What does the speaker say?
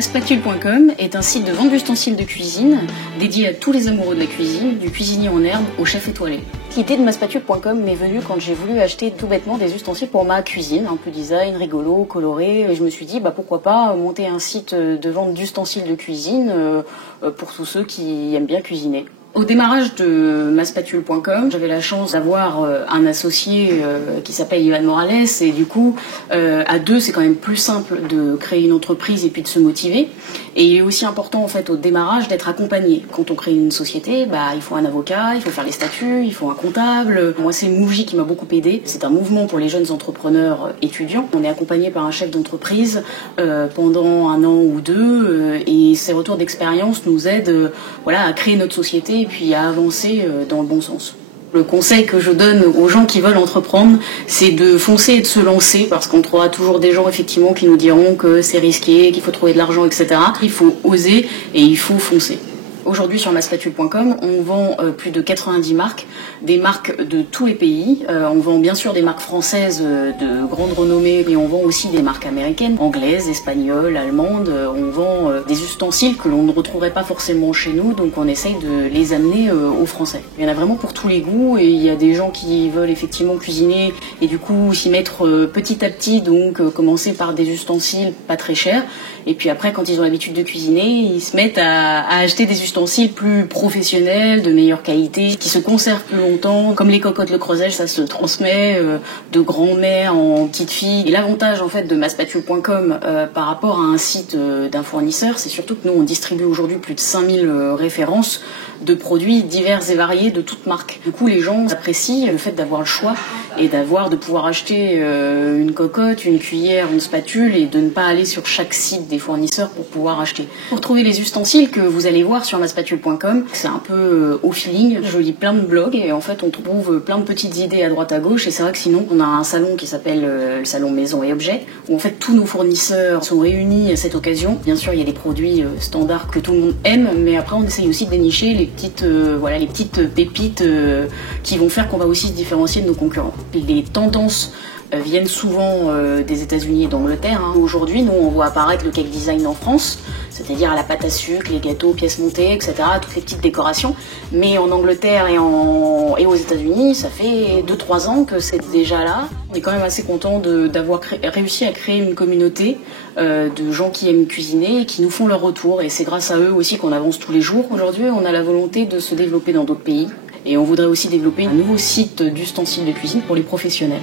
Maspatule.com est un site de vente d'ustensiles de cuisine dédié à tous les amoureux de la cuisine, du cuisinier en herbe au chef étoilé. L'idée de Maspatule.com m'est venue quand j'ai voulu acheter tout bêtement des ustensiles pour ma cuisine, un peu design, rigolo, coloré, et je me suis dit pourquoi pas monter un site de vente d'ustensiles de cuisine pour tous ceux qui aiment bien cuisiner. Au démarrage de Maspatule.com, j'avais la chance d'avoir un associé qui s'appelle Ivan Morales et du coup, à deux, c'est quand même plus simple de créer une entreprise et puis de se motiver. Et il est aussi important en fait au démarrage d'être accompagné. Quand on crée une société, il faut un avocat, il faut faire les statuts, il faut un comptable. Moi, c'est Mouji qui m'a beaucoup aidé. C'est un mouvement pour les jeunes entrepreneurs étudiants. On est accompagné par un chef d'entreprise pendant un an ou deux et ces retours d'expérience nous aident à créer notre société et puis à avancer dans le bon sens. Le conseil que je donne aux gens qui veulent entreprendre, c'est de foncer et de se lancer parce qu'on trouvera toujours des gens effectivement qui nous diront que c'est risqué, qu'il faut trouver de l'argent, etc. Il faut oser et il faut foncer. Aujourd'hui sur Maspatule.com, on vend plus de 90 marques, des marques de tous les pays. On vend bien sûr des marques françaises de grande renommée, mais on vend aussi des marques américaines, anglaises, espagnoles, allemandes. On vend des ustensiles que l'on ne retrouverait pas forcément chez nous, donc on essaye de les amener aux Français. Il y en a vraiment pour tous les goûts et il y a des gens qui veulent effectivement cuisiner et du coup s'y mettre petit à petit, donc commencer par des ustensiles pas très chers. Et puis après, quand ils ont l'habitude de cuisiner, ils se mettent à acheter des ustensiles plus professionnels, de meilleure qualité, qui se conservent plus longtemps. Comme les cocottes Le Creuset, ça se transmet de grand-mère en petite fille. Et l'avantage en fait de Maspatule.com par rapport à un site d'un fournisseur, c'est surtout que nous on distribue aujourd'hui plus de 5000 références de produits divers et variés de toutes marques. Du coup, les gens apprécient le fait d'avoir le choix et de pouvoir acheter une cocotte, une cuillère, une spatule et de ne pas aller sur chaque site des fournisseurs pour pouvoir acheter. Pour trouver les ustensiles que vous allez voir sur Maspatule.com, c'est un peu au feeling. Je lis plein de blogs et en fait on trouve plein de petites idées à droite à gauche et c'est vrai que sinon on a un salon qui s'appelle le salon Maison et Objets où en fait tous nos fournisseurs sont réunis à cette occasion. Bien sûr il y a des produits standards que tout le monde aime, mais après on essaye aussi de dénicher les petites pépites qui vont faire qu'on va aussi se différencier de nos concurrents. Les tendances viennent souvent des États-Unis et d'Angleterre. Aujourd'hui, nous, on voit apparaître le cake design en France, c'est-à-dire à la pâte à sucre, les gâteaux, pièces montées, etc., toutes les petites décorations. Mais en Angleterre et aux États-Unis, ça fait 2-3 ans que c'est déjà là. On est quand même assez content d'avoir réussi à créer une communauté de gens qui aiment cuisiner et qui nous font leur retour. Et c'est grâce à eux aussi qu'on avance tous les jours. Aujourd'hui, on a la volonté de se développer dans d'autres pays. Et on voudrait aussi développer un nouveau site d'ustensiles de cuisine pour les professionnels.